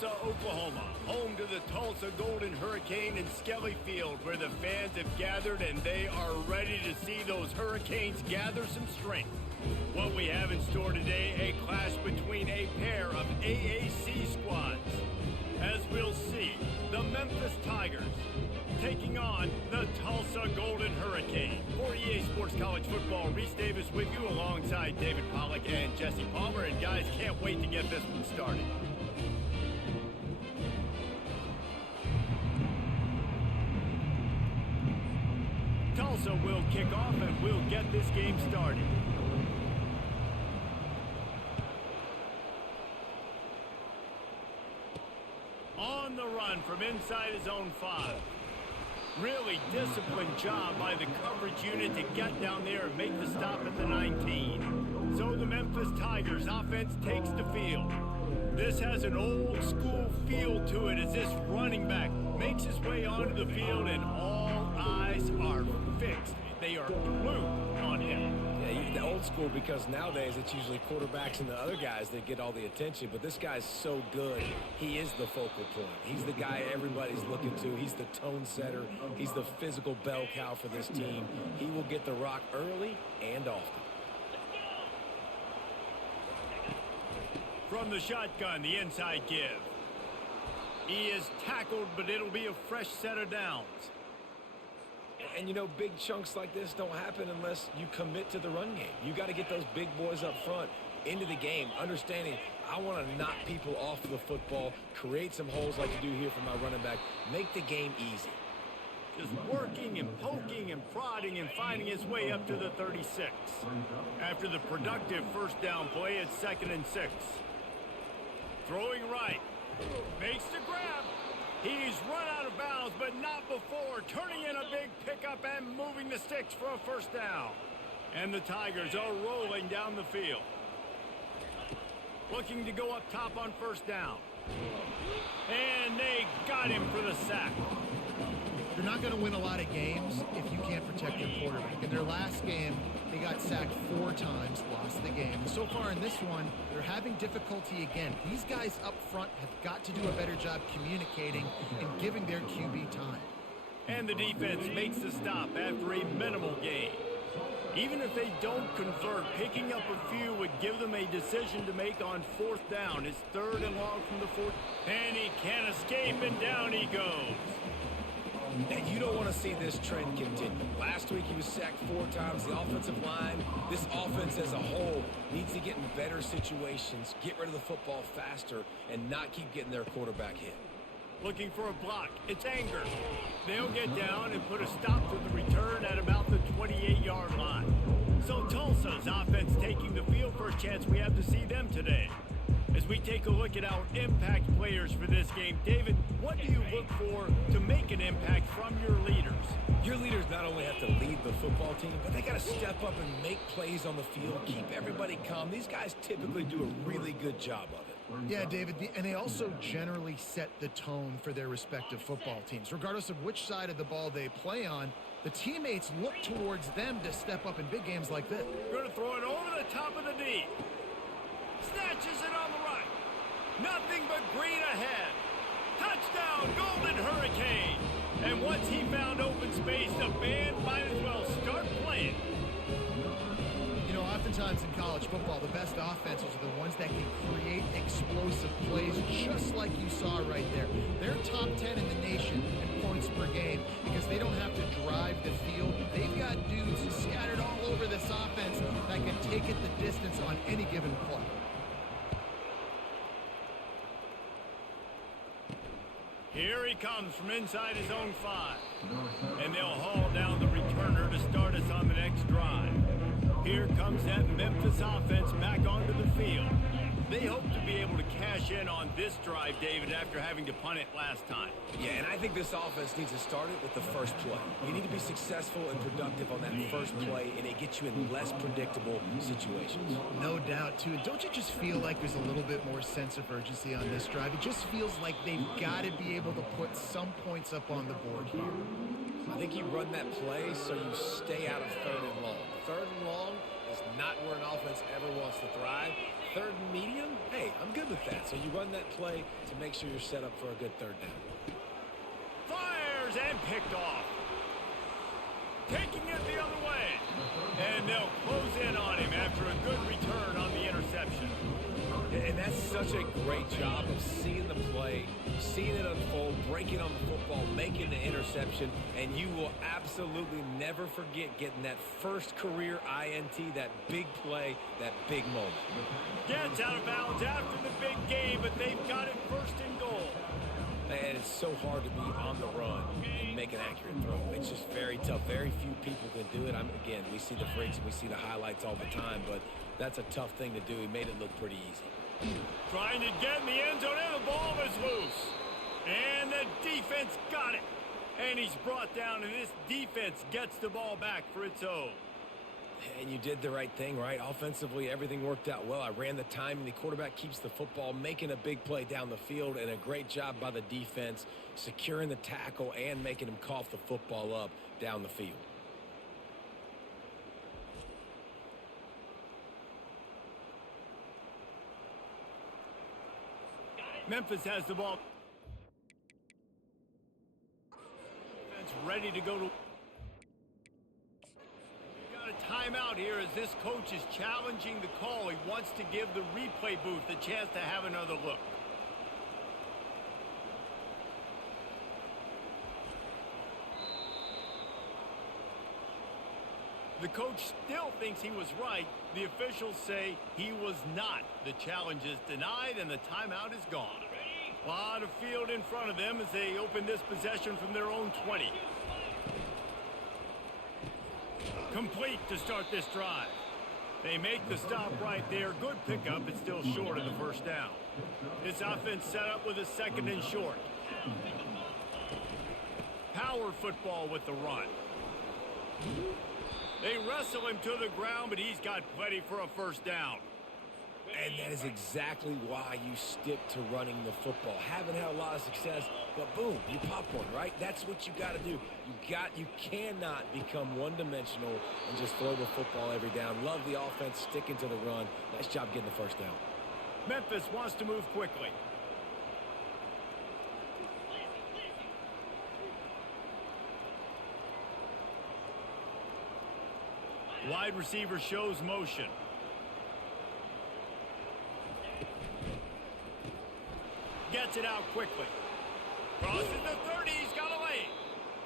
Tulsa, Oklahoma, home to the Tulsa Golden Hurricane in Skelly Field, where the fans have gathered and they are ready to see those Hurricanes gather some strength. What we have in store today, a clash between a pair of AAC squads. As we'll see, the Memphis Tigers taking on the Tulsa Golden Hurricane. For EA Sports College Football, Reese Davis with you alongside David Pollack and Jesse Palmer. And guys, can't wait to get this one started. Tulsa will kick off and we'll get this game started. On the run from inside his own 5. Really disciplined job by the coverage unit to get down there and make the stop at the 19. So the Memphis Tigers offense takes the field. This has an old school feel to it as this running back makes his way onto the field and all eyes are fixed. They are glued on him. Yeah, the old school, because nowadays it's usually quarterbacks and the other guys that get all the attention, but this guy's so good. He is the focal point. He's the guy everybody's looking to. He's the tone setter. He's the physical bell cow for this team. He will get the rock early and often. From the shotgun, the inside give. He is tackled, but it'll be a fresh set of downs. And you know, big chunks like this don't happen unless you commit to the run game. You got to get those big boys up front into the game, understanding I want to knock people off of the football, create some holes like you do here for my running back, make the game easy. Just working and poking and prodding and finding his way up to the 36. After the productive first down play, it's 2nd and 6. Throwing right. Makes the grab. He's run out of bounds, but not before turning in a big pickup and moving the sticks for a first down. And the Tigers are rolling down the field. Looking to go up top on first down. And they got him for the sack. You're not going to win a lot of games if you can't protect your quarterback. In their last game, they got sacked 4 times, lost the game. So far in this one, they're having difficulty again. These guys up front have got to do a better job communicating and giving their QB time. And the defense makes the stop after a minimal gain. Even if they don't convert, picking up a few would give them a decision to make on 4th down. It's 3rd and long from the 4th. And he can't escape, and down he goes. And you don't want to see this trend continue. Last week he was sacked 4 times. The offensive line, this offense as a whole, needs to get in better situations, get rid of the football faster, and not keep getting their quarterback hit. Looking for a block. It's Anger. They'll get down and put a stop to the return at about the 28-yard line. So Tulsa's offense taking the field. First chance we have to see them today. As we take a look at our impact players for this game, David, what do you look for to make an impact from your leaders? Your leaders not only have to lead the football team, but they got to step up and make plays on the field, keep everybody calm. These guys typically do a really good job of it. Yeah, David, and they also generally set the tone for their respective football teams. Regardless of which side of the ball they play on, the teammates look towards them to step up in big games like this. Going to throw it over the top of the knee. Snatches it on the right. Nothing but green ahead. Touchdown, Golden Hurricane. And once he found open space, the band might as well start playing. You know, oftentimes in college football, the best offenses are the ones that can create explosive plays, just like you saw right there. They're top 10 in the nation in points per game because they don't have to drive the field. They've got dudes scattered all over this offense that can take it the distance on any given play. Here he comes from inside his own 5. And they'll haul down the returner to start us on the next drive. Here comes that Memphis offense back onto the field. They hope to be able to cash in on this drive, David, after having to punt it last time. Yeah, and I think this offense needs to start it with the first play. You need to be successful and productive on that first play, and it gets you in less predictable situations. No doubt, too. Don't you just feel like there's a little bit more sense of urgency on this drive? It just feels like they've got to be able to put some points up on the board here. I think you run that play so you stay out of 3rd and long. 3rd and long, is not where an offense ever wants to thrive. Third and medium, hey, I'm good with that. So you run that play to make sure you're set up for a good third down. Fires and picked off. Taking it the other way. And they'll close in on him after a good return on the interception. And that's such a great job of seeing the play, seeing it unfold, breaking on the football, making the interception, and you will absolutely never forget getting that first career INT, that big play, that big moment. Gets out of bounds after the big game, but they've got it first and goal. And it's so hard to be on the run and make an accurate throw. It's just very tough. Very few people can do it. Again, we see the freaks and we see the highlights all the time, but that's a tough thing to do. He made it look pretty easy. Trying to get in the end zone, and the ball is loose. And the defense got it. And he's brought down, and this defense gets the ball back for its own. And you did the right thing, right? Offensively, everything worked out well. I ran the time, and the quarterback keeps the football, making a big play down the field, and a great job by the defense, securing the tackle and making him cough the football up down the field. Memphis has the ball. It's ready to go to. Got a timeout here as this coach is challenging the call. He wants to give the replay booth a chance to have another look. The coach still thinks he was right. The officials say he was not. The challenge is denied and the timeout is gone. A lot of field in front of them as they open this possession from their own 20. Complete to start this drive. They make the stop right there. Good pickup, but still short of the first down. This offense set up with a second and short. Power football with the run. They wrestle him to the ground, but he's got plenty for a first down. And that is exactly why you stick to running the football. Haven't had a lot of success, but boom, you pop one, right? That's what you got to do. You cannot become one-dimensional and just throw the football every down. Love the offense, sticking to the run. Nice job getting the first down. Memphis wants to move quickly. Wide receiver shows motion. Gets it out quickly. Crosses the 30, he's got a lane.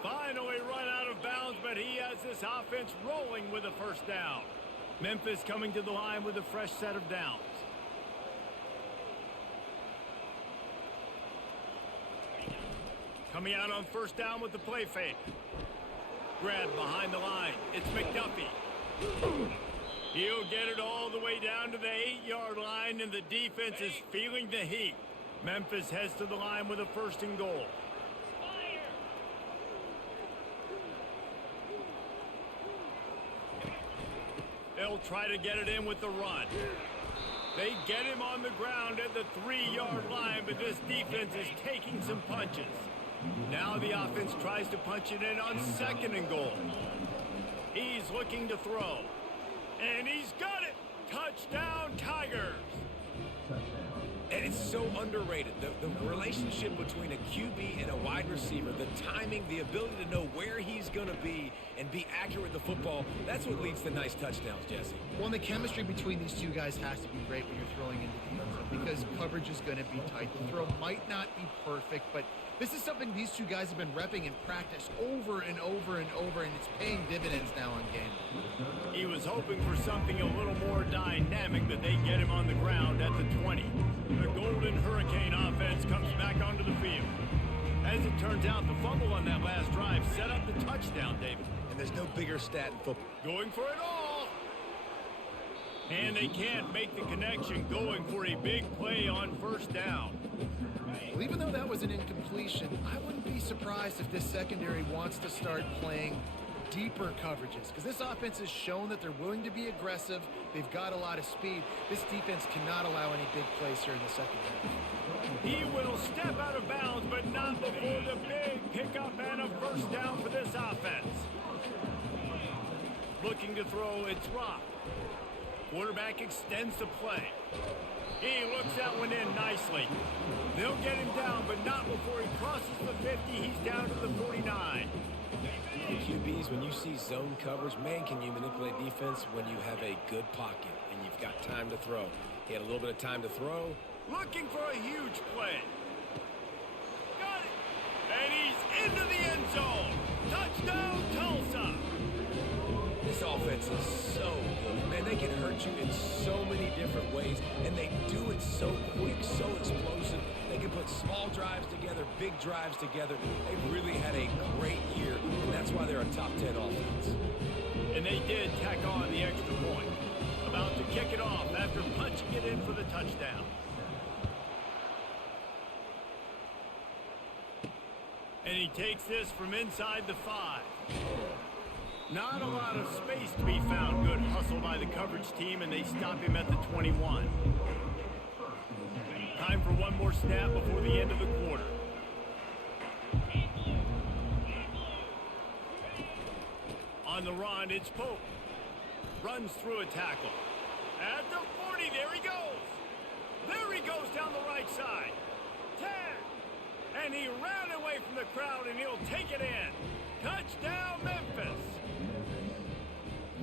Finally run out of bounds, but he has this offense rolling with a first down. Memphis coming to the line with a fresh set of downs. Coming out on first down with the play fake. Grab behind the line. It's McDuffie. He'll get it all the way down to the 8-yard line, and the defense is feeling the heat. Memphis heads to the line with a first and goal. They'll try to get it in with the run. They get him on the ground at the 3-yard line, but this defense is taking some punches. Now the offense tries to punch it in on second and goal. He's looking to throw. And he's got it! Touchdown, Tigers! And it's so underrated. The relationship between a QB and a wide receiver, the timing, the ability to know where he's going to be and be accurate with the football, that's what leads to nice touchdowns, Jesse. Well, and the chemistry between these two guys has to be great when you're throwing into the end zone because coverage is going to be tight. The throw might not be perfect, but this is something these two guys have been repping in practice over and over and over, and it's paying dividends now on game. He was hoping for something a little more dynamic, but they get him on the ground at the 20. The Golden Hurricane offense comes back onto the field. As it turns out, the fumble on that last drive set up the touchdown, David. And there's no bigger stat in football. Going for it all. And they can't make the connection, going for a big play on first down. Well, even though that was an incompletion, I wouldn't be surprised if this secondary wants to start playing deeper coverages because this offense has shown that they're willing to be aggressive. They've got a lot of speed. This defense cannot allow any big plays here in the second half. He will step out of bounds, but not before the big pickup and a first down for this offense. Looking to throw, it's Rock. Quarterback extends the play. He looks that one in nicely. They'll get him down, but not before he crosses the 50. He's down to the 49. QBs, when you see zone coverage, man, can you manipulate defense when you have a good pocket and you've got time to throw. He had a little bit of time to throw. Looking for a huge play. Got it. And he's into the end zone. Touchdown, Tulsa. This offense is so good. Man, they can hurt you in so many different ways, and they do it so quick, so explosive. They can put small drives together, big drives together. They really had a great year, and that's why they're a top 10 offense. And they did tack on the extra point. About to kick it off after punching it in for the touchdown. And he takes this from inside the 5. Not a lot of space to be found. Good hustle by the coverage team, and they stop him at the 21. Time for one more snap before the end of the quarter. On the run, it's Pope. Runs through a tackle. At the 40, there he goes. There he goes down the right side. 10. And he ran away from the crowd, and he'll take it in. Touchdown, Memphis.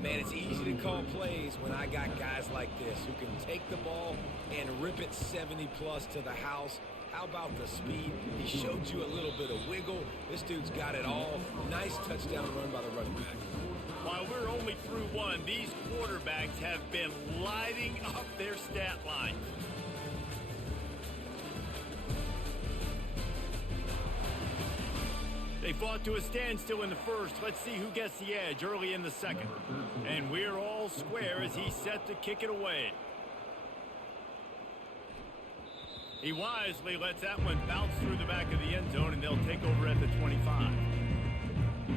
Man, it's easy to call plays when I got guys like this who can take the ball and rip it 70-plus to the house. How about the speed? He showed you a little bit of wiggle. This dude's got it all. Nice touchdown run by the running back. While we're only through one, these quarterbacks have been lighting up their stat line. They fought to a standstill in the first. Let's see who gets the edge early in the second. And we're all square as he's set to kick it away. He wisely lets that one bounce through the back of the end zone, and they'll take over at the 25.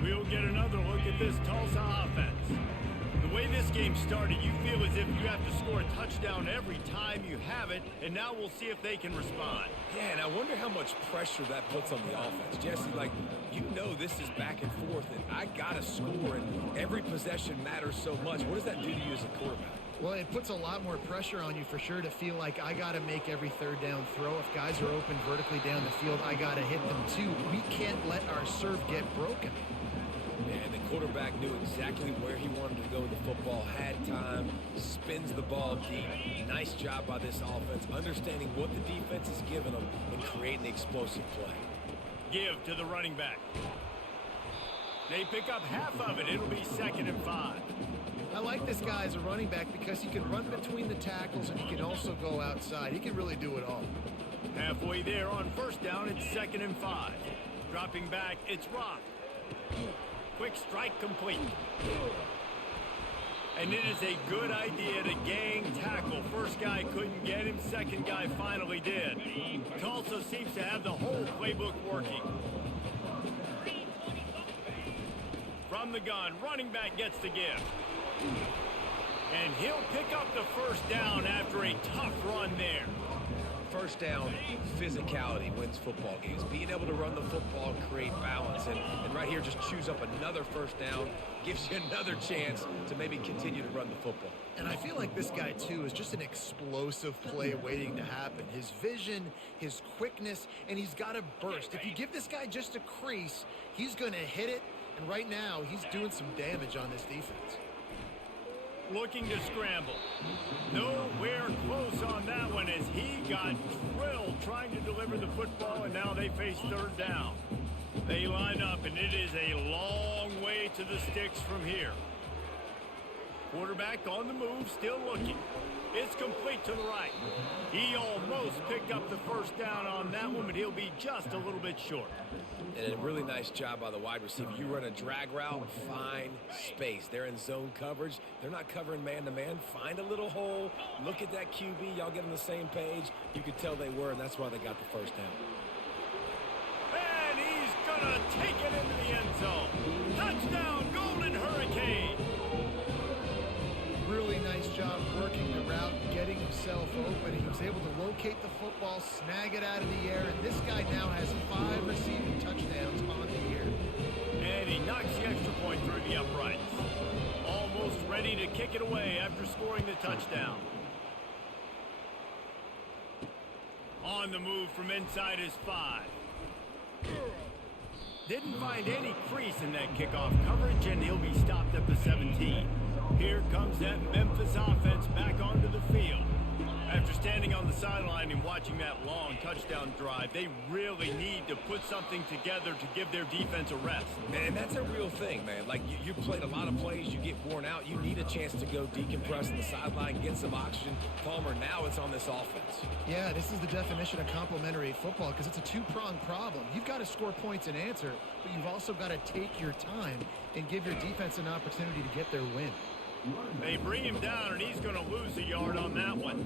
We'll get another look at this Tulsa offense. The way this game started, you feel as if you have to score a touchdown every time you have it, and now we'll see if they can respond. Yeah, and I wonder how much pressure that puts on the offense. Jesse, like, you know this is back and forth, and I got to score, and every possession matters so much. What does that do to you as a quarterback? Well, it puts a lot more pressure on you for sure to feel like I got to make every third down throw. If guys are open vertically down the field, I got to hit them too. We can't let our serve get broken. And the quarterback knew exactly where he wanted to go with the football, had time, spins the ball deep. Nice job by this offense, understanding what the defense is giving them and creating explosive play. Give to the running back. They pick up half of it. It'll be 2nd and 5. I like this guy as a running back because he can run between the tackles and he can also go outside. He can really do it all. Halfway there on first down, it's 2nd and 5. Dropping back, it's Rock. Quick strike complete. And it is a good idea to gang tackle. First guy couldn't get him. Second guy finally did. Tulsa seems to have the whole playbook working. From the gun, running back gets the give. And he'll pick up the first down after a tough run there. First down, physicality wins football games. Being able to run the football, create balance, and right here just choose up another first down, gives you another chance to maybe continue to run the football. And I feel like this guy, too, is just an explosive play waiting to happen. His vision, his quickness, and he's got a burst. If you give this guy just a crease, he's going to hit it, and right now he's doing some damage on this defense. Looking to scramble. Nowhere close on that one as he got drilled trying to deliver the football, and now they face third down. They line up, and it is a long way to the sticks from here. Quarterback on the move, still looking. It's complete to the right. He almost picked up the first down on that one, but he'll be just a little bit short. And a really nice job by the wide receiver. You run a drag route, find space. They're in zone coverage. They're not covering man-to-man. Find a little hole. Look at that QB. Y'all get on the same page. You could tell they were, and that's why they got the first down. And he's going to take it into the end zone. Touchdown, Golden Hurricane. Really nice job working the route, getting himself open. He was able to locate the football, snag it out of the air, and this guy now has 5 receiving touchdowns on the year. And he knocks the extra point through the uprights. Almost ready to to kick it away after scoring the touchdown. On the move from inside his 5. Didn't find any crease in that kickoff coverage, and he'll be stopped at the 17. Here comes that Memphis offense back onto the field. After standing on the sideline and watching that long touchdown drive, they really need to put something together to give their defense a rest. Man, that's a real thing, man. Like, you played a lot of plays, you get worn out, you need a chance to go decompress on the sideline, get some oxygen. Palmer, now it's on this offense. Yeah, this is the definition of complementary football because it's a two-pronged problem. You've got to score points and answer, but you've also got to take your time and give your defense an opportunity to get their win. They bring him down, and he's going to lose a yard on that one.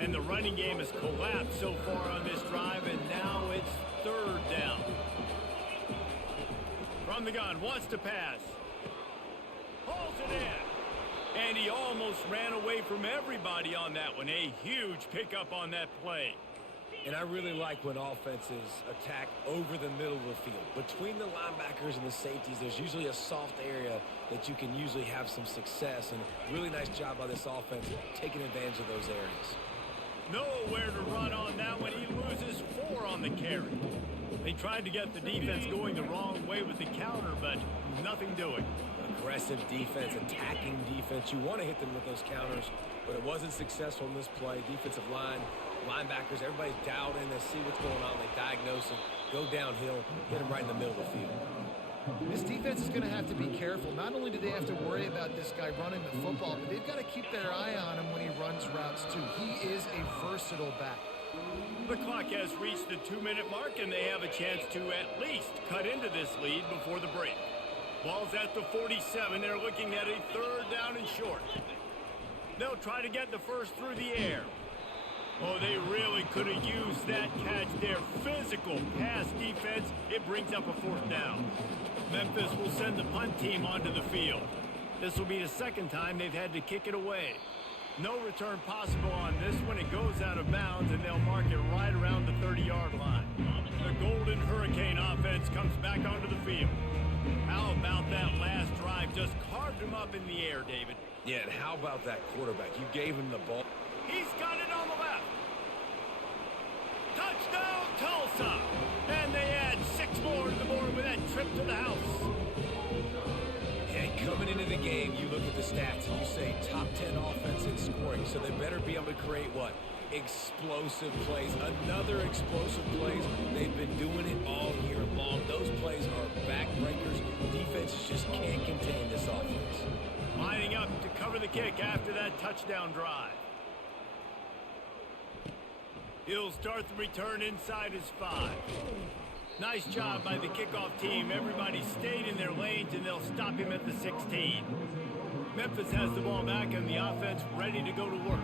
And the running game has collapsed so far on this drive, and now it's 3rd down. From the gun, wants to pass. Pulls it in. And he almost ran away from everybody on that one. A huge pickup on that play. And I really like when offenses attack over the middle of the field. Between the linebackers and the safeties, there's usually a soft area that you can usually have some success. And really nice job by this offense taking advantage of those areas. Nowhere to run on that one. He loses 4 on the carry. They tried to get the defense going the wrong way with the counter, but nothing doing. Aggressive defense, attacking defense. You want to hit them with those counters, but it wasn't successful in this play. Defensive line, linebackers, everybody's dialed in. They see what's going on. They diagnose and go downhill, hit them right in the middle of the field. This defense is going to have to be careful. Not only do they have to worry about this guy running the football, but they've got to keep their eye on him when he runs routes, too. He is a versatile back. The clock has reached the 2-minute mark, and they have a chance to at least cut into this lead before the break. Ball's at the 47. They're looking at a 3rd down and short. They'll try to get the first through the air. Oh, they really could have used that catch there. Physical pass defense. It brings up a 4th down. Memphis will send the punt team onto the field. This will be the 2nd time they've had to kick it away. No return possible on this one. It goes out of bounds, and they'll mark it right around the 30-yard line. The Golden Hurricane offense comes back onto the field. How about that last drive? Just carved him up in the air, David. Yeah, and how about that quarterback? You gave him the ball. He's got it on the left. Touchdown, Tulsa! And they add 6 more to the board with that trip to the house. And coming into the game, you look at the stats and you say top 10 offense in scoring, so they better be able to create what? Explosive plays. Another explosive plays. They've been doing it all year long. Those plays are backbreakers. Defenses just can't contain this offense. Lining up to cover the kick after that touchdown drive. He'll start the return inside his 5. Nice job by the kickoff team. Everybody stayed in their lanes, and they'll stop him at the 16. Memphis has the ball back, and the offense ready to go to work.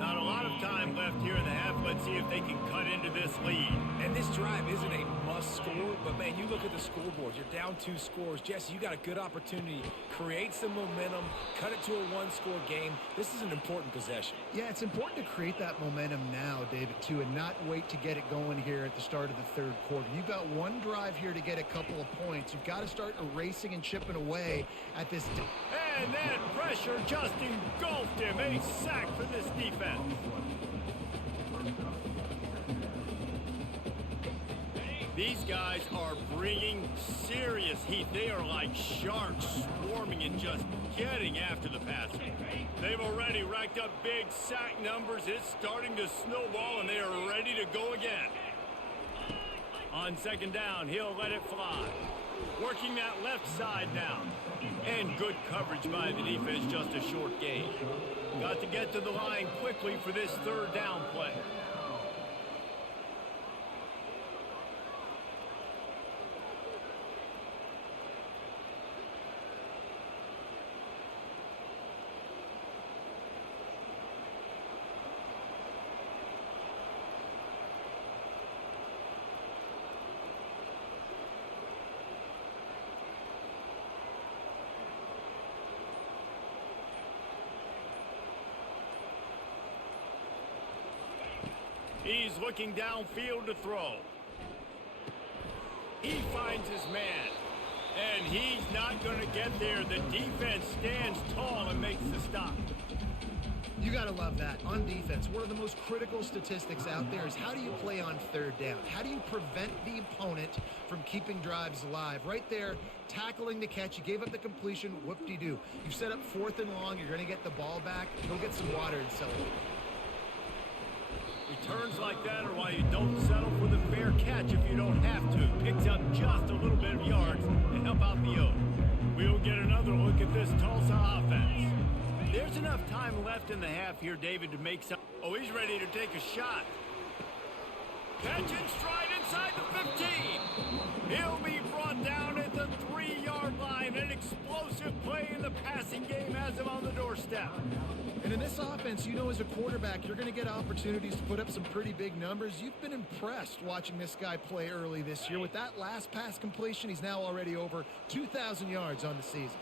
Not a lot of time left here in the half. Let's see if they can cut into this lead. And this drive isn't a must score, but man, you look at the scoreboard. You're down 2 scores. Jesse, you got a good opportunity. Create some momentum. Cut it to a 1-score game. This is an important possession. Yeah, it's important to create that momentum now, David, too, and not wait to get it going here at the start of the 3rd quarter. You've got one drive here to get a couple of points. You've got to start erasing and chipping away at this. And that pressure just engulfed him. A sack for this defense. These guys are bringing serious heat. They are like sharks swarming and just getting after the passer. They've already racked up big sack numbers. It's starting to snowball, and they are ready to go again. On 2nd down, he'll let it fly. Working that left side now. And good coverage by the defense, just a short gain. Got to get to the line quickly for this 3rd down play. He's looking downfield to throw. He finds his man. And he's not going to get there. The defense stands tall and makes the stop. You got to love that. On defense, one of the most critical statistics out there is how do you play on third down? How do you prevent the opponent from keeping drives alive? Right there, tackling the catch. You gave up the completion. Whoop-de-doo. You set up 4th and long. You're going to get the ball back. Go get some water and celebrate. Returns like that are why you don't settle for the fair catch if you don't have to. Picks up just a little bit of yards to help out the Oaks. We'll get another look at this Tulsa offense. There's enough time left in the half here, David, to make some... Oh, he's ready to take a shot. Catch and stride inside the 15. He'll be brought down at the 3-yard line. An explosive play in the passing game has him on the doorstep. And in this offense, you know, as a quarterback, you're going to get opportunities to put up some pretty big numbers. You've been impressed watching this guy play early this year. With that last pass completion, he's now already over 2,000 yards on the season.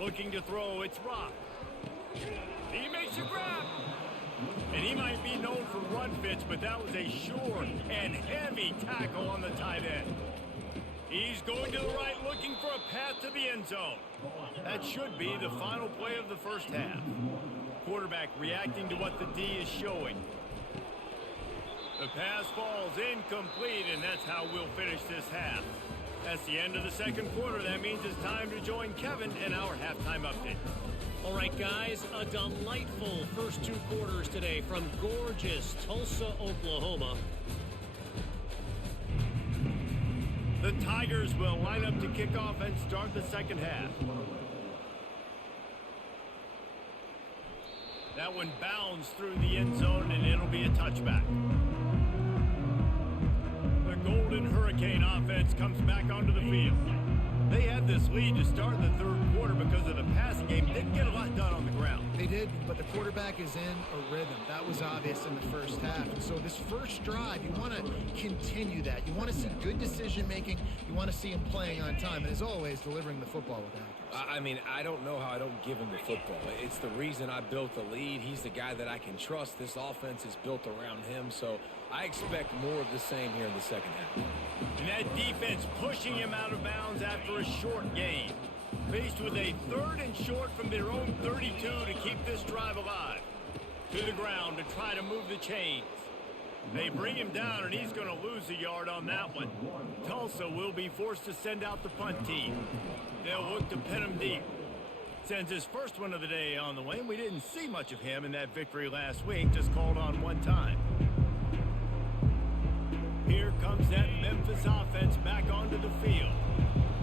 Looking to throw, it's Rock. He makes a grab. And he might be known for run fits, but that was a sure and heavy tackle on the tight end. He's going to the right, looking for a path to the end zone. That should be the final play of the first half. Quarterback reacting to what the D is showing. The pass falls incomplete, and that's how we'll finish this half. That's the end of the second quarter. That means it's time to join Kevin in our halftime update. All right, guys, a delightful first 2 quarters today from gorgeous Tulsa, Oklahoma. The Tigers will line up to kick off and start the second half. That one bounds through the end zone, and it'll be a touchback. The Golden Hurricane offense comes back onto the field. They had this lead to start the third quarter because of the passing game. Didn't get a lot done on the ground. They did, but the quarterback is in a rhythm. That was obvious in the first half. And so this first drive, you want to continue that. You want to see good decision-making. You want to see him playing on time. And as always, delivering the football with accuracy. I mean, I don't know how I don't give him the football. It's the reason I built the lead. He's the guy that I can trust. This offense is built around him, so I expect more of the same here in the second half. And that defense pushing him out of bounds after a short gain. Faced with a 3rd and short from their own 32 to keep this drive alive. To the ground to try to move the chains. They bring him down, and he's going to lose a yard on that one. Tulsa will be forced to send out the punt team. They'll look to pin him deep. Sends his first one of the day on the way, and we didn't see much of him in that victory last week, just called on one time. Here comes that Memphis offense back onto the field.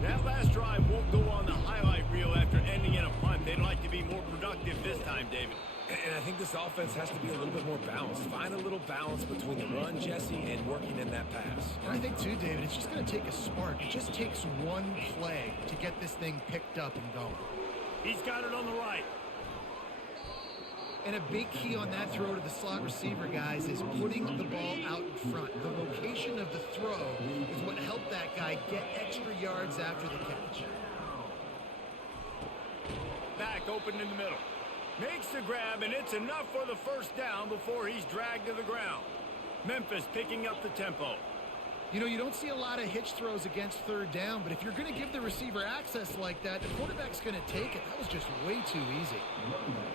That last drive won't go on the highlight reel after ending in a punt. They'd like to be more productive this time, David. And I think this offense has to be a little bit more balanced. Find a little balance between the run, Jesse, and working in that pass. And I think, too, David, it's just going to take a spark. It just takes one play to get this thing picked up and going. He's got it on the right. And a big key on that throw to the slot receiver, guys, is putting the ball out in front. The location of the throw is what helped that guy get extra yards after the catch. Back open in the middle. Makes the grab, and it's enough for the first down before he's dragged to the ground. Memphis picking up the tempo. You know, you don't see a lot of hitch throws against third down, but if you're going to give the receiver access like that, the quarterback's going to take it. That was just way too easy.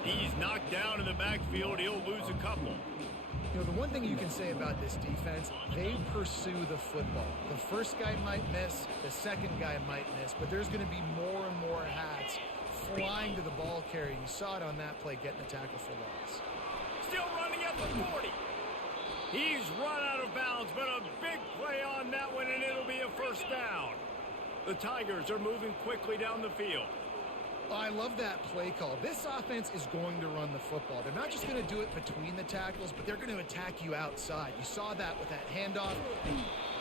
He's knocked down in the backfield. He'll lose a couple. You know, the one thing you can say about this defense, they pursue the football. The first guy might miss, the second guy might miss, but there's going to be more and more hats flying to the ball carrier. You saw it on that play, getting the tackle for loss. Still running at the 40. He's run out of bounds, but a big play on that one, and it'll be a first down. The Tigers are moving quickly down the field. I love that play call. This offense is going to run the football. They're not just going to do it between the tackles, but they're going to attack you outside. You saw that with that handoff.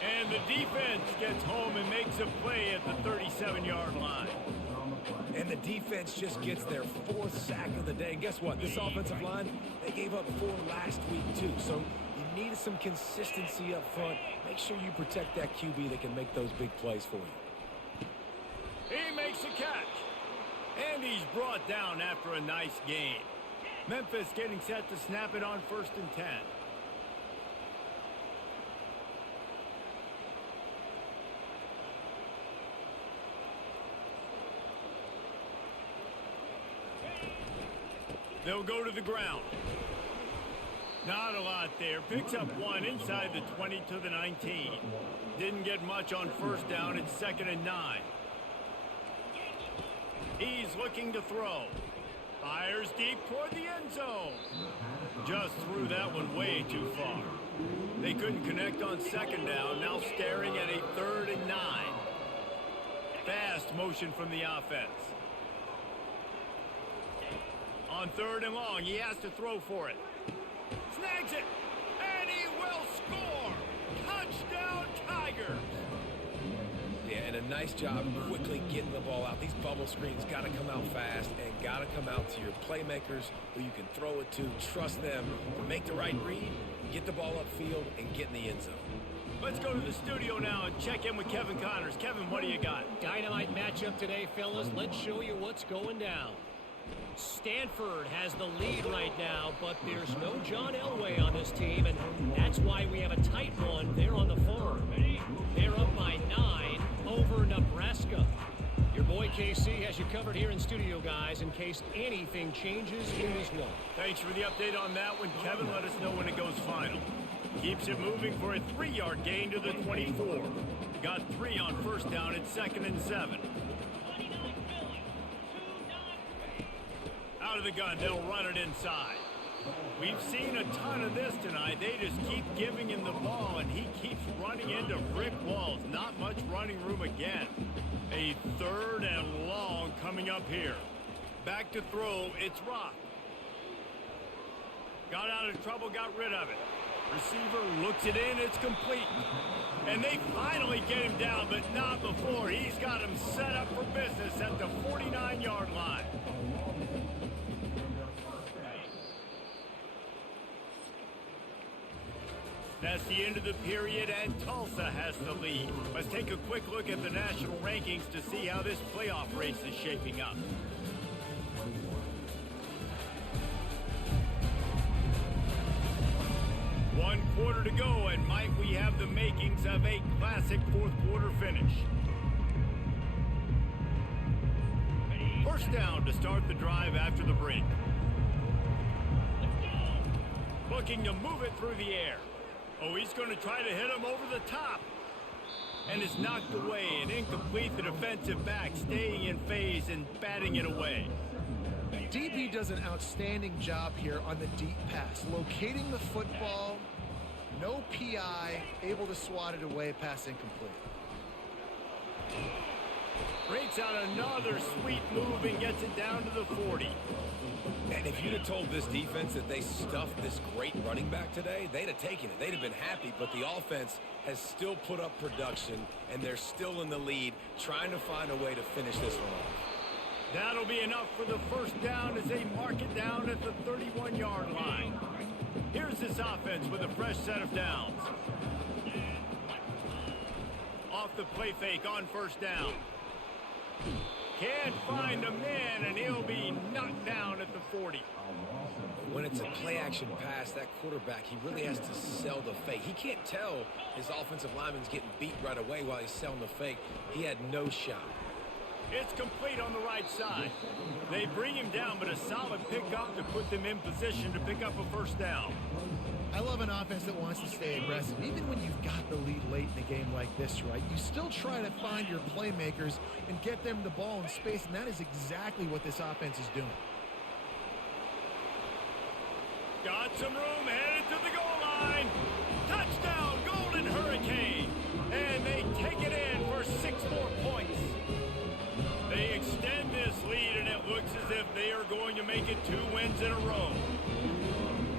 And the defense gets home and makes a play at the 37-yard line. And the defense just gets their 4th sack of the day. And guess what? This offensive line, they gave up 4 last week, too. So you need some consistency up front. Make sure you protect that QB that can make those big plays for you. He makes a catch. And he's brought down after a nice gain. Memphis getting set to snap it on 1st and 10. They'll go to the ground. Not a lot there. Picks up one inside the 20 to the 19. Didn't get much on first down. It's 2nd and 9. He's looking to throw. Fires deep toward the end zone. Just threw that one way too far. They couldn't connect on 2nd down. Now staring at a 3rd and 9. Fast motion from the offense. On 3rd and long, he has to throw for it. Snags it, and he will score! Touchdown, Tigers! Yeah, and a nice job quickly getting the ball out. These bubble screens got to come out fast and got to come out to your playmakers who you can throw it to. Trust them to make the right read, get the ball upfield, and get in the end zone. Let's go to the studio now and check in with Kevin Connors. Kevin, what do you got? Dynamite matchup today, fellas. Let's show you what's going down. Stanford has the lead right now, but there's no John Elway on this team, and that's why we have a tight one there on the farm. They're up by 9 over Nebraska. Your boy KC has you covered here in studio, guys, in case anything changes in this one. Thanks for the update on that one, Kevin. Let us know when it goes final. Keeps it moving for a 3-yard gain to the 24. Got 3 on first down at 2nd and 7. Out of the gun, they'll run it inside. We've seen a ton of this tonight. They just keep giving him the ball, and he keeps running into brick walls. Not much running room again. A 3rd and long coming up here. Back to throw, it's Rock. Got out of trouble, got rid of it. Receiver looks it in, it's complete. And they finally get him down, but not before. He's got him set up for business at the 49-yard line. That's the end of the period, and Tulsa has the lead. Let's take a quick look at the national rankings to see how this playoff race is shaping up. One quarter to go, and might we have the makings of a classic fourth-quarter finish. First down to start the drive after the break. Looking to move it through the air. Oh, he's going to try to hit him over the top. And it's knocked away and incomplete. The defensive back staying in phase and batting it away. DB does an outstanding job here on the deep pass. Locating the football, no PI, able to swat it away, pass incomplete. Breaks out another sweet move and gets it down to the 40. And if you'd have told this defense that they stuffed this great running back today, they'd have taken it. They'd have been happy, but the offense has still put up production, and they're still in the lead, trying to find a way to finish this one off. That'll be enough for the first down as they mark it down at the 31-yard line. Here's this offense with a fresh set of downs. Off the play fake on first down. Can't find a man, and he'll be knocked down at the 40. When it's a play-action pass, that quarterback, he really has to sell the fake. He can't tell his offensive lineman's getting beat right away while he's selling the fake. He had no shot. It's complete on the right side. They bring him down, but a solid pickup to put them in position to pick up a first down. I love an offense that wants to stay aggressive. Even when you've got the lead late in a game like this, right, you still try to find your playmakers and get them the ball in space, and that is exactly what this offense is doing. Got some room, headed to the goal line. Touchdown, Golden Hurricane. And they take it in for 6 more points. They extend this lead, and it looks as if they are going to make it 2 wins in a row.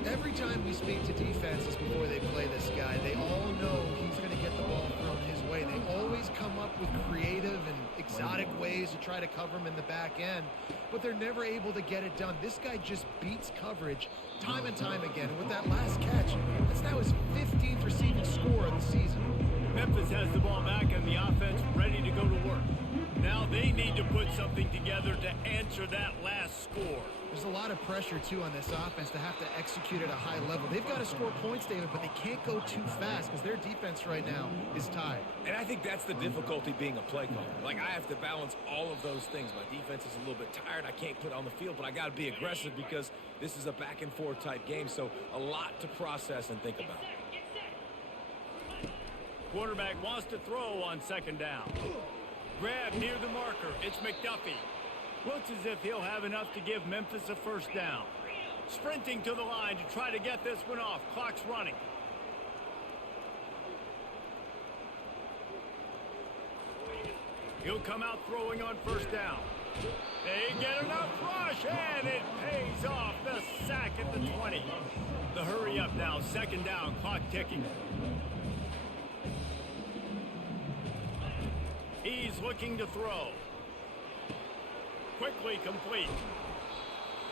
Every time we speak to defenses before they play this guy, they all know he's going to get the ball thrown his way. They always come up with creative and exotic ways to try to cover him in the back end, but they're never able to get it done. This guy just beats coverage time and time again. And with that last catch, that's now his 15th receiving score of the season. Memphis has the ball back and the offense ready to go to work. Now they need to put put something together to answer that last score. There's a lot of pressure, too, on this offense to have to execute at a high level. They've got to score points, David, but they can't go too fast because their defense right now is tired. And I think that's the difficulty being a play caller. Like, I have to balance all of those things. My defense is a little bit tired. I can't put on the field, but I got to be aggressive because this is a back-and-forth type game, so a lot to process and think about. Quarterback wants to throw on second down. Grab near the marker. It's McDuffie. Looks as if he'll have enough to give Memphis a first down. Sprinting to the line to try to get this one off. Clock's running. He'll come out throwing on first down. They get enough rush, and it pays off. The sack at the 20. The hurry up now. Second down. Clock ticking. He's looking to throw. Quickly complete.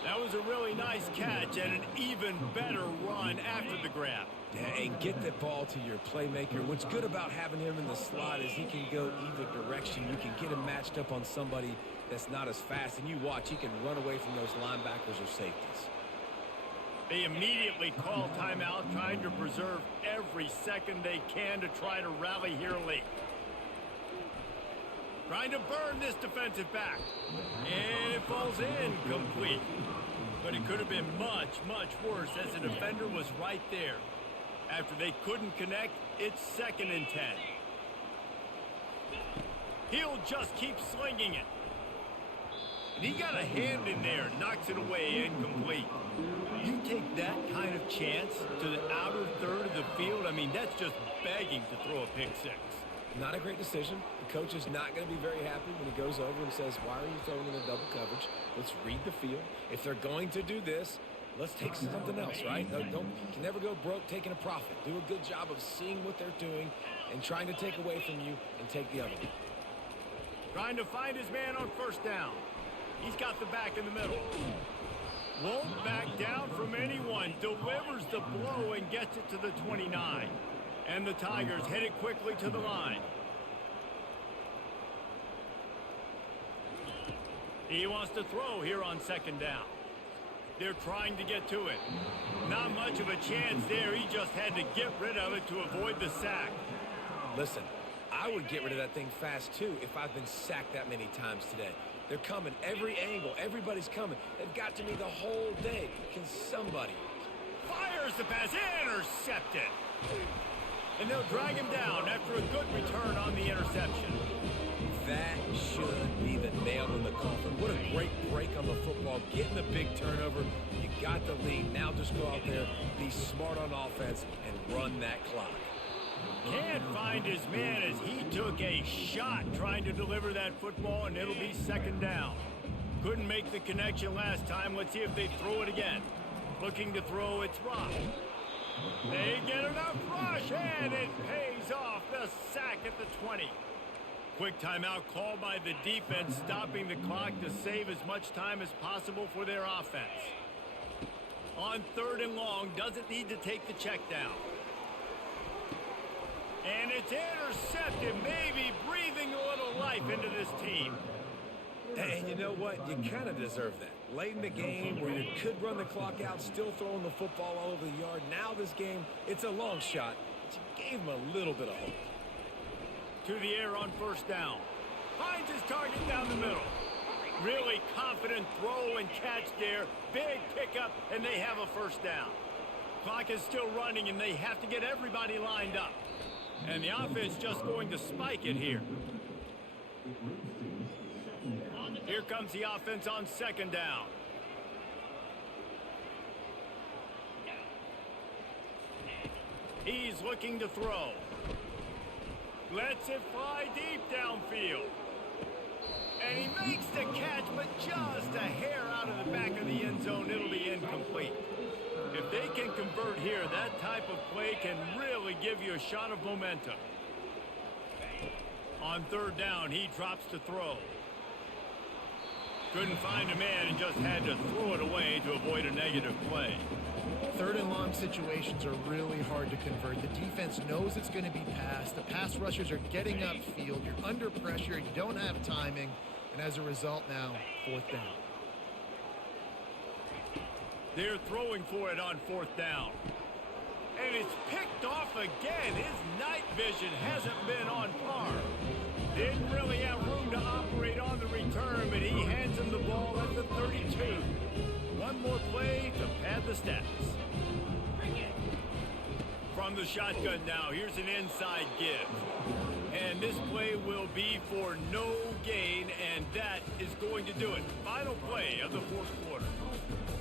That was a really nice catch and an even better run after the grab. Yeah, and get the ball to your playmaker. What's good about having him in the slot is he can go either direction. You can get him matched up on somebody that's not as fast, and you watch, he can run away from those linebackers or safeties. They immediately call timeout, trying to preserve every second they can to try to rally here late. Trying to burn this defensive back. And it falls in complete. But it could have been much, much worse as the defender was right there. After they couldn't connect, it's 2nd and 10. He'll just keep slinging it. And he got a hand in there, knocks it away, incomplete. You take that kind of chance to the outer third of the field, I mean, that's just begging to throw a pick six. Not a great decision. The coach is not going to be very happy when he goes over and says, why are you throwing in a double coverage? Let's read the field. If they're going to do this, let's take something else, right? You can never go broke taking a profit. Do a good job of seeing what they're doing and trying to take away from you and take the other one. Trying to find his man on first down. He's got the back in the middle. Won't back down from anyone. Delivers the blow and gets it to the 29. And the Tigers headed quickly to the line. He wants to throw here on second down. They're trying to get to it. Not much of a chance there. He just had to get rid of it to avoid the sack. Listen, I would get rid of that thing fast, too, if I've been sacked that many times today. They're coming every angle. Everybody's coming. They've got to me the whole day. Can somebody? Fires the pass. Intercepted. And they'll drag him down after a good return on the interception. That should be the nail in the coffin. What a great break on the football. Getting the big turnover. You got the lead. Now just go out there, be smart on offense, and run that clock. Can't find his man as he took a shot trying to deliver that football, and it'll be second down. Couldn't make the connection last time. Let's see if they throw it again. Looking to throw, it's Rock. They get enough rush, and it pays off. The sack at the 20. Quick timeout called by the defense, stopping the clock to save as much time as possible for their offense. On 3rd and long, doesn't need to take the check down. And it's intercepted, maybe breathing a little life into this team. And you know what? You kind of deserve that. Late in the game where you could run the clock out, still throwing the football all over the yard. Now this game, it's a long shot. But you gave him a little bit of hope. To the air on first down. Finds his target down the middle. Really confident throw and catch there. Big pickup, and they have a first down. Clock is still running, and they have to get everybody lined up. And the offense just going to spike it here. Here comes the offense on second down. He's looking to throw. Lets it fly deep downfield. And he makes the catch, but just a hair out of the back of the end zone. It'll be incomplete. If they can convert here, that type of play can really give you a shot of momentum. On 3rd down, he drops to throw. Couldn't find a man and just had to throw it away to avoid a negative play. 3rd and long situations are really hard to convert. The defense knows it's going to be passed. The pass rushers are getting upfield. You're under pressure. You don't have timing. And as a result now, 4th down. They're throwing for it on 4th down. And it's picked off again. His night vision hasn't been on par. Didn't really have room to operate on the return, but he hands him the ball at the 32. One more play to pad the stats. From the shotgun now, here's an inside give. And this play will be for no gain, and that is going to do it. Final play of the 4th quarter.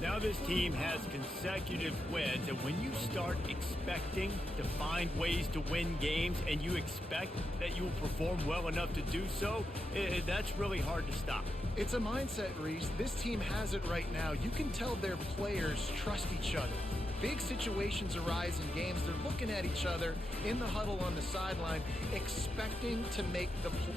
Now this team has consecutive wins, and when you start expecting to find ways to win games and you expect that you will perform well enough to do so, that's really hard to stop. It's a mindset, Reese. This team has it right now. You can tell their players trust each other. Big situations arise in games. They're looking at each other in the huddle on the sideline, expecting to make the play.